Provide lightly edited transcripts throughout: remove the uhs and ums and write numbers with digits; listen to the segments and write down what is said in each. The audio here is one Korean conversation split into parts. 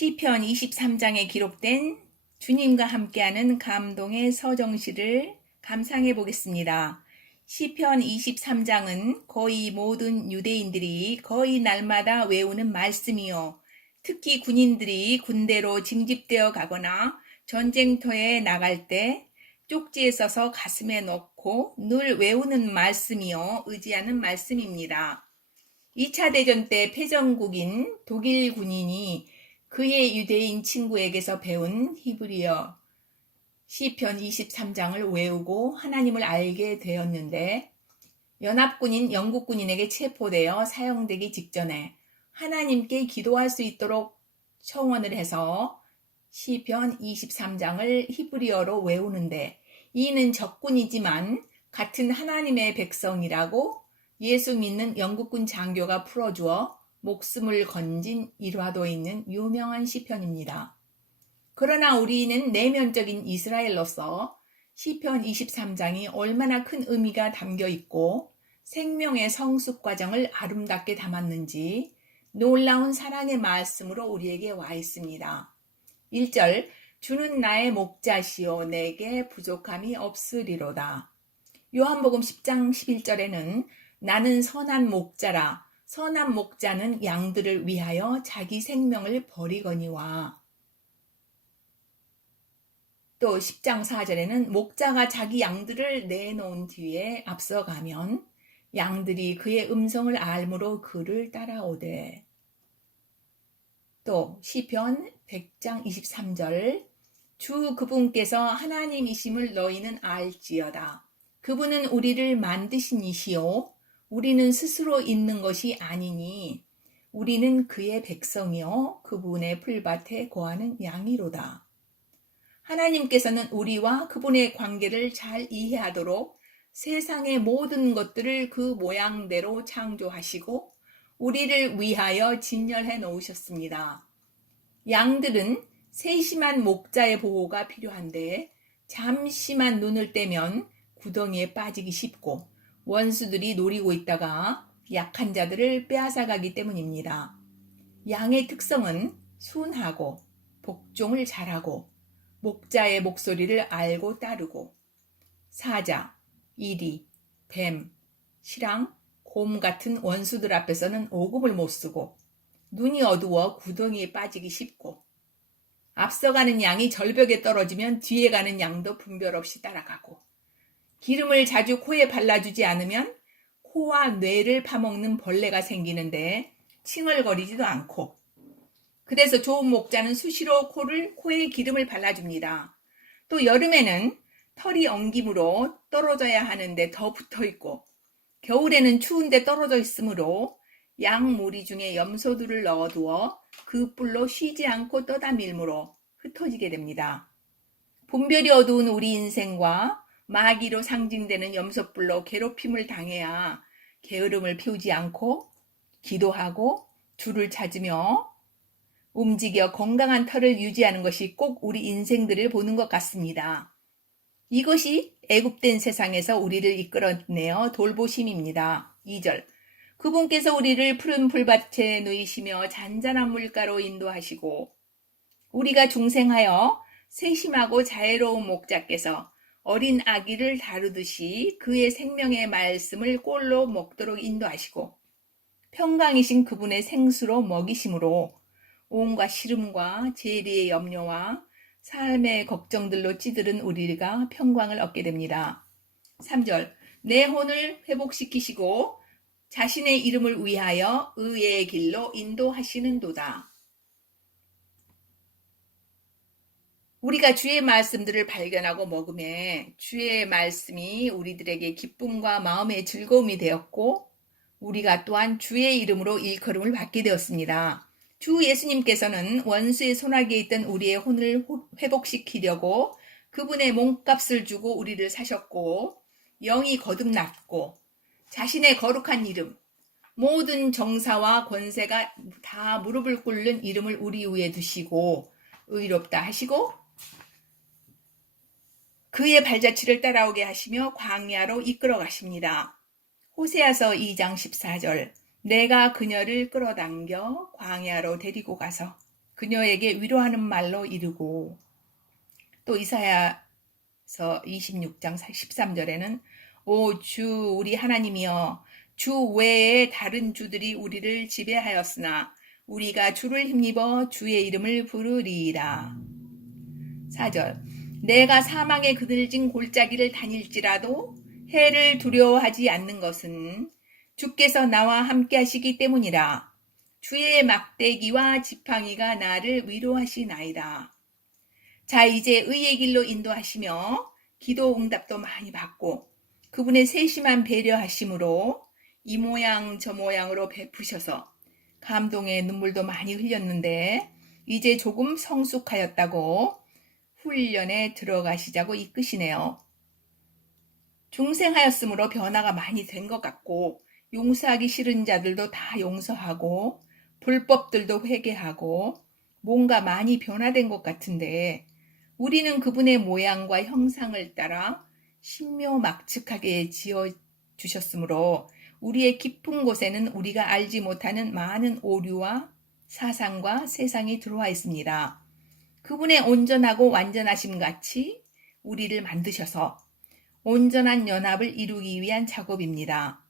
시편 23장에 기록된 주님과 함께하는 감동의 서정시를 감상해 보겠습니다. 시편 23장은 거의 모든 유대인들이 거의 날마다 외우는 말씀이요. 특히 군인들이 군대로 징집되어 가거나 전쟁터에 나갈 때 쪽지에 써서 가슴에 넣고 늘 외우는 말씀이요. 의지하는 말씀입니다. 2차 대전 때 패전국인 독일 군인이 그의 유대인 친구에게서 배운 히브리어 시편 23장을 외우고 하나님을 알게 되었는데, 연합군인 영국 군인에게 체포되어 사형되기 직전에 하나님께 기도할 수 있도록 청원을 해서 시편 23장을 히브리어로 외우는데, 이는 적군이지만 같은 하나님의 백성이라고 예수 믿는 영국군 장교가 풀어주어 목숨을 건진 일화도 있는 유명한 시편입니다. 그러나 우리는 내면적인 이스라엘로서 시편 23장이 얼마나 큰 의미가 담겨 있고 생명의 성숙 과정을 아름답게 담았는지 놀라운 사랑의 말씀으로 우리에게 와 있습니다. 1절, 주는 나의 목자시요 내게 부족함이 없으리로다. 요한복음 10장 11절에는 나는 선한 목자라, 선한 목자는 양들을 위하여 자기 생명을 버리거니와. 또 10장 4절에는 목자가 자기 양들을 내놓은 뒤에 앞서가면 양들이 그의 음성을 알므로 그를 따라오되. 또 시편 100장 23절, 주 그분께서 하나님이심을 너희는 알지어다. 그분은 우리를 만드신 이시요 우리는 스스로 있는 것이 아니니 우리는 그의 백성이요 그분의 풀밭에 거하는 양이로다. 하나님께서는 우리와 그분의 관계를 잘 이해하도록 세상의 모든 것들을 그 모양대로 창조하시고 우리를 위하여 진열해 놓으셨습니다. 양들은 세심한 목자의 보호가 필요한데 잠시만 눈을 떼면 구덩이에 빠지기 쉽고 원수들이 노리고 있다가 약한 자들을 빼앗아가기 때문입니다. 양의 특성은 순하고 복종을 잘하고 목자의 목소리를 알고 따르고 사자, 이리, 뱀, 시랑, 곰 같은 원수들 앞에서는 오금을 못 쓰고 눈이 어두워 구덩이에 빠지기 쉽고 앞서가는 양이 절벽에 떨어지면 뒤에 가는 양도 분별 없이 따라가고 기름을 자주 코에 발라주지 않으면 코와 뇌를 파먹는 벌레가 생기는데 칭얼거리지도 않고, 그래서 좋은 목자는 수시로 코에 기름을 발라줍니다. 또 여름에는 털이 엉김으로 떨어져야 하는데 더 붙어있고 겨울에는 추운데 떨어져 있으므로 양 무리 중에 염소들을 넣어두어 그 뿔로 쉬지 않고 떠다 밀므로 흩어지게 됩니다. 분별이 어두운 우리 인생과 마귀로 상징되는 염소뿔로 괴롭힘을 당해야 게으름을 피우지 않고 기도하고 주를 찾으며 움직여 건강한 털을 유지하는 것이 꼭 우리 인생들을 보는 것 같습니다. 이것이 애굽된 세상에서 우리를 이끌어내어 돌보심입니다. 2절, 그분께서 우리를 푸른 풀밭에 누이시며 잔잔한 물가로 인도하시고 우리가 중생하여 세심하고 자애로운 목자께서 어린 아기를 다루듯이 그의 생명의 말씀을 꼴로 먹도록 인도하시고 평강이신 그분의 생수로 먹이심으로 온갖 시름과 재리의 염려와 삶의 걱정들로 찌들은 우리가 평강을 얻게 됩니다. 3절, 내 혼을 회복시키시고 자신의 이름을 위하여 의의 길로 인도하시는도다. 우리가 주의 말씀들을 발견하고 먹음에 주의 말씀이 우리들에게 기쁨과 마음의 즐거움이 되었고 우리가 또한 주의 이름으로 일컬음을 받게 되었습니다. 주 예수님께서는 원수의 손아귀에 있던 우리의 혼을 회복시키려고 그분의 몸값을 주고 우리를 사셨고 영이 거듭났고 자신의 거룩한 이름, 모든 정사와 권세가 다 무릎을 꿇는 이름을 우리 위에 두시고 의롭다 하시고 그의 발자취를 따라오게 하시며 광야로 이끌어 가십니다. 호세아서 2장 14절, 내가 그녀를 끌어당겨 광야로 데리고 가서 그녀에게 위로하는 말로 이르고 또 이사야서 26장 13절에는 오 주 우리 하나님이여 주 외에 다른 주들이 우리를 지배하였으나 우리가 주를 힘입어 주의 이름을 부르리이다. 4절 내가 사망의 그늘진 골짜기를 다닐지라도 해를 두려워하지 않는 것은 주께서 나와 함께 하시기 때문이라. 주의 막대기와 지팡이가 나를 위로하시나이다. 자, 이제 의의 길로 인도하시며 기도 응답도 많이 받고 그분의 세심한 배려하심으로 이 모양 저 모양으로 베푸셔서 감동의 눈물도 많이 흘렸는데 이제 조금 성숙하였다고 훈련에 들어가시자고 이끄시네요. 중생하였으므로 변화가 많이 된 것 같고 용서하기 싫은 자들도 다 용서하고 불법들도 회개하고 뭔가 많이 변화된 것 같은데 우리는 그분의 모양과 형상을 따라 신묘막측하게 지어주셨으므로 우리의 깊은 곳에는 우리가 알지 못하는 많은 오류와 사상과 세상이 들어와 있습니다. 그분의 온전하고 완전하심 같이 우리를 만드셔서 온전한 연합을 이루기 위한 작업입니다.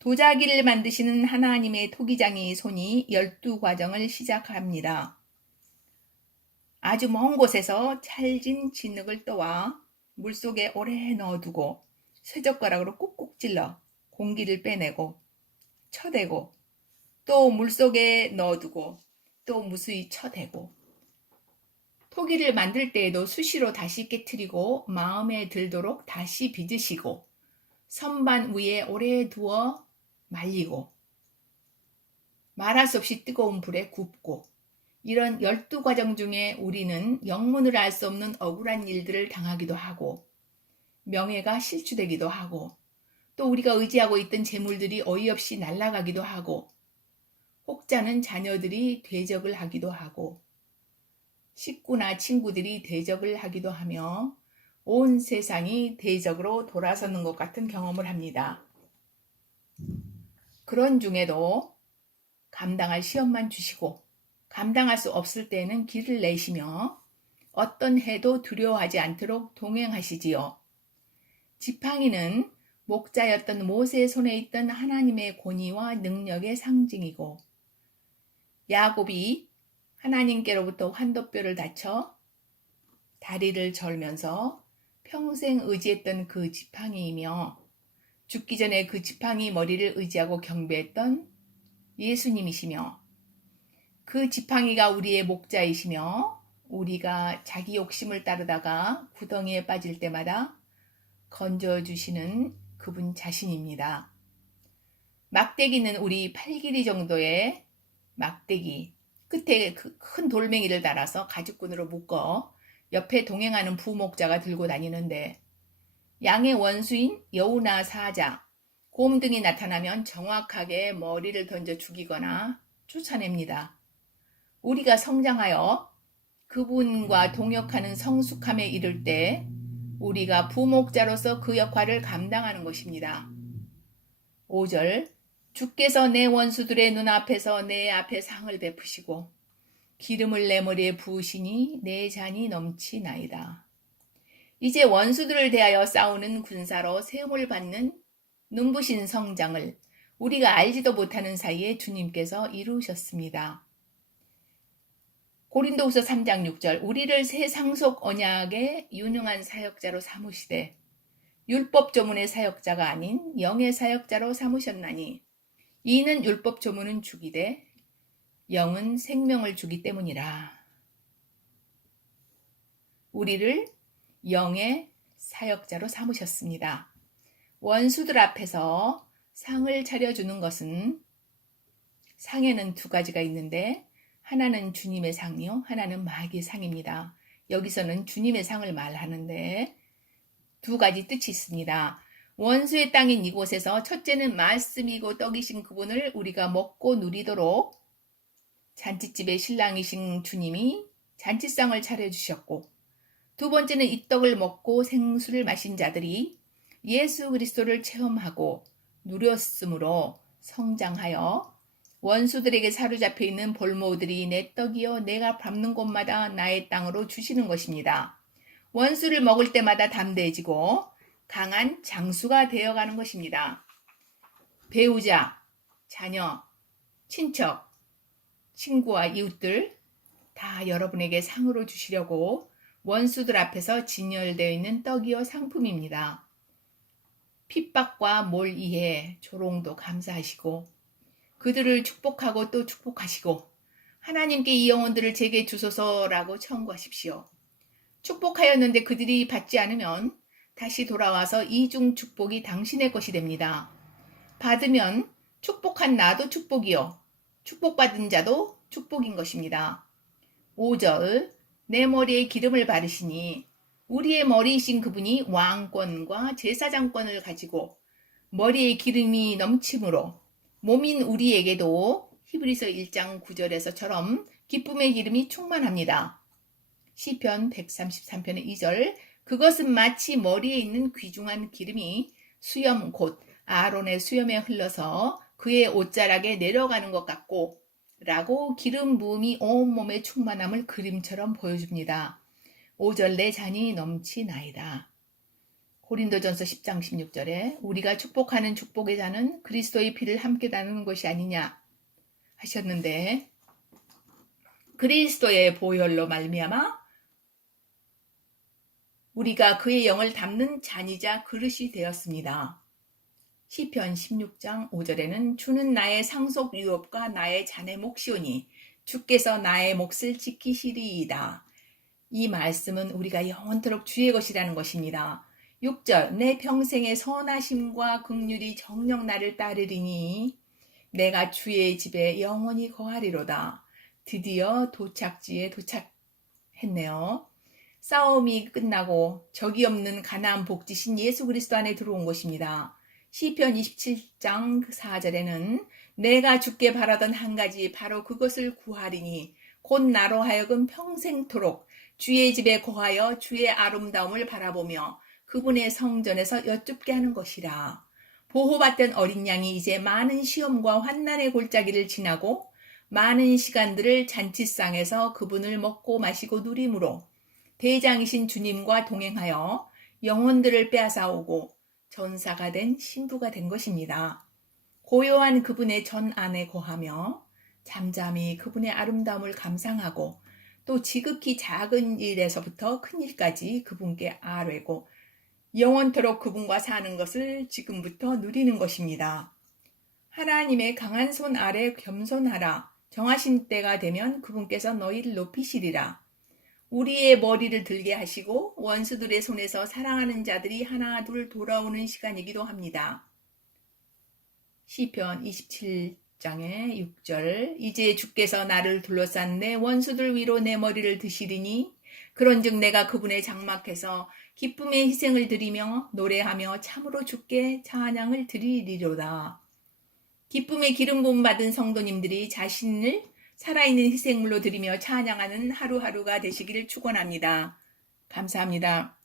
도자기를 만드시는 하나님의 토기장의 손이 12과정을 시작합니다. 아주 먼 곳에서 찰진 진흙을 떠와 물속에 오래 넣어두고 쇠젓가락으로 꾹꾹 찔러 공기를 빼내고 쳐대고 또 물속에 넣어두고 또 무수히 쳐대고 토기를 만들 때에도 수시로 다시 깨트리고 마음에 들도록 다시 빚으시고 선반 위에 오래 두어 말리고 말할 수 없이 뜨거운 불에 굽고 이런 12과정 중에 우리는 영문을 알 수 없는 억울한 일들을 당하기도 하고 명예가 실추되기도 하고 또 우리가 의지하고 있던 재물들이 어이없이 날아가기도 하고 혹자는 자녀들이 대적을 하기도 하고 식구나 친구들이 대적을 하기도 하며 온 세상이 대적으로 돌아서는 것 같은 경험을 합니다. 그런 중에도 감당할 시험만 주시고 감당할 수 없을 때에는 길을 내시며 어떤 해도 두려워하지 않도록 동행하시지요. 지팡이는 목자였던 모세의 손에 있던 하나님의 권위와 능력의 상징이고 야곱이 하나님께로부터 환도뼈를 다쳐 다리를 절면서 평생 의지했던 그 지팡이이며 죽기 전에 그 지팡이 머리를 의지하고 경배했던 예수님이시며 그 지팡이가 우리의 목자이시며 우리가 자기 욕심을 따르다가 구덩이에 빠질 때마다 건져주시는 그분 자신입니다. 막대기는 우리 팔 길이 정도의 막대기 끝에 그 큰 돌멩이를 달아서 가죽끈으로 묶어 옆에 동행하는 부목자가 들고 다니는데 양의 원수인 여우나 사자, 곰 등이 나타나면 정확하게 머리를 던져 죽이거나 쫓아냅니다. 우리가 성장하여 그분과 동역하는 성숙함에 이를 때 우리가 부목자로서 그 역할을 감당하는 것입니다. 5절 주께서 내 원수들의 눈앞에서 내 앞에 상을 베푸시고 기름을 내 머리에 부으시니 내 잔이 넘치나이다. 이제 원수들을 대하여 싸우는 군사로 세움을 받는 눈부신 성장을 우리가 알지도 못하는 사이에 주님께서 이루셨습니다. 고린도후서 3장 6절 우리를 새 상속 언약의 유능한 사역자로 삼으시되 율법 조문의 사역자가 아닌 영의 사역자로 삼으셨나니 이는 율법 조문은 죽이되 영은 생명을 주기 때문이라. 우리를 영의 사역자로 삼으셨습니다. 원수들 앞에서 상을 차려주는 것은 상에는 두 가지가 있는데 하나는 주님의 상이요 하나는 마귀의 상입니다. 여기서는 주님의 상을 말하는데 두 가지 뜻이 있습니다. 원수의 땅인 이곳에서 첫째는 말씀이고 떡이신 그분을 우리가 먹고 누리도록 잔치집의 신랑이신 주님이 잔치상을 차려주셨고 두 번째는 이 떡을 먹고 생수를 마신 자들이 예수 그리스도를 체험하고 누렸으므로 성장하여 원수들에게 사로잡혀 있는 볼모들이 내 떡이여 내가 밟는 곳마다 나의 땅으로 주시는 것입니다. 원수를 먹을 때마다 담대해지고 강한 장수가 되어가는 것입니다. 배우자, 자녀, 친척, 친구와 이웃들 다 여러분에게 상으로 주시려고 원수들 앞에서 진열되어 있는 떡이요 상품입니다. 핍박과 몰이해 조롱도 감사하시고 그들을 축복하고 또 축복하시고 하나님께 이 영혼들을 제게 주소서라고 청구하십시오. 축복하였는데 그들이 받지 않으면 다시 돌아와서 이중 축복이 당신의 것이 됩니다. 받으면 축복한 나도 축복이요. 축복받은 자도 축복인 것입니다. 5절 내 머리에 기름을 바르시니 우리의 머리이신 그분이 왕권과 제사장권을 가지고 머리에 기름이 넘침으로 몸인 우리에게도 히브리서 1장 9절에서처럼 기쁨의 기름이 충만합니다. 시편 133편의 2절 그것은 마치 머리에 있는 귀중한 기름이 수염 곧 아론의 수염에 흘러서 그의 옷자락에 내려가는 것 같고 라고 기름 부음이 온몸의 충만함을 그림처럼 보여줍니다. 5절 내 잔이 넘치나이다. 고린도전서 10장 16절에 우리가 축복하는 축복의 잔은 그리스도의 피를 함께 나누는 것이 아니냐 하셨는데 그리스도의 보혈로 말미암아 우리가 그의 영을 담는 잔이자 그릇이 되었습니다. 시편 16장 5절에는 주는 나의 상속 유업과 나의 잔의 몫이오니 주께서 나의 몫을 지키시리이다. 이 말씀은 우리가 영원토록 주의 것이라는 것입니다. 6절 내 평생의 선하심과 긍휼이 정녕 나를 따르리니 내가 주의 집에 영원히 거하리로다. 드디어 도착지에 도착했네요. 싸움이 끝나고 적이 없는 가나안 복지신 예수 그리스도 안에 들어온 것입니다. 시편 27장 4절에는 내가 주께 바라던 한 가지 바로 그것을 구하리니 곧 나로 하여금 평생토록 주의 집에 거하여 주의 아름다움을 바라보며 그분의 성전에서 여쭙게 하는 것이라. 보호받던 어린 양이 이제 많은 시험과 환난의 골짜기를 지나고 많은 시간들을 잔치상에서 그분을 먹고 마시고 누림으로 대장이신 주님과 동행하여 영혼들을 빼앗아오고 전사가 된 신부가 된 것입니다. 고요한 그분의 전 안에 거하며 잠잠히 그분의 아름다움을 감상하고 또 지극히 작은 일에서부터 큰 일까지 그분께 아뢰고 영원토록 그분과 사는 것을 지금부터 누리는 것입니다. 하나님의 강한 손 아래 겸손하라. 정하신 때가 되면 그분께서 너희를 높이시리라. 우리의 머리를 들게 하시고 원수들의 손에서 사랑하는 자들이 하나 둘 돌아오는 시간이기도 합니다. 시편 27장의 6절 이제 주께서 나를 둘러싼 내 원수들 위로 내 머리를 드시리니 그런즉 내가 그분의 장막에서 기쁨의 희생을 드리며 노래하며 참으로 주께 찬양을 드리리로다. 기쁨의 기름 부음 받은 성도님들이 자신을 살아있는 희생물로 드리며 찬양하는 하루하루가 되시기를 축원합니다. 감사합니다.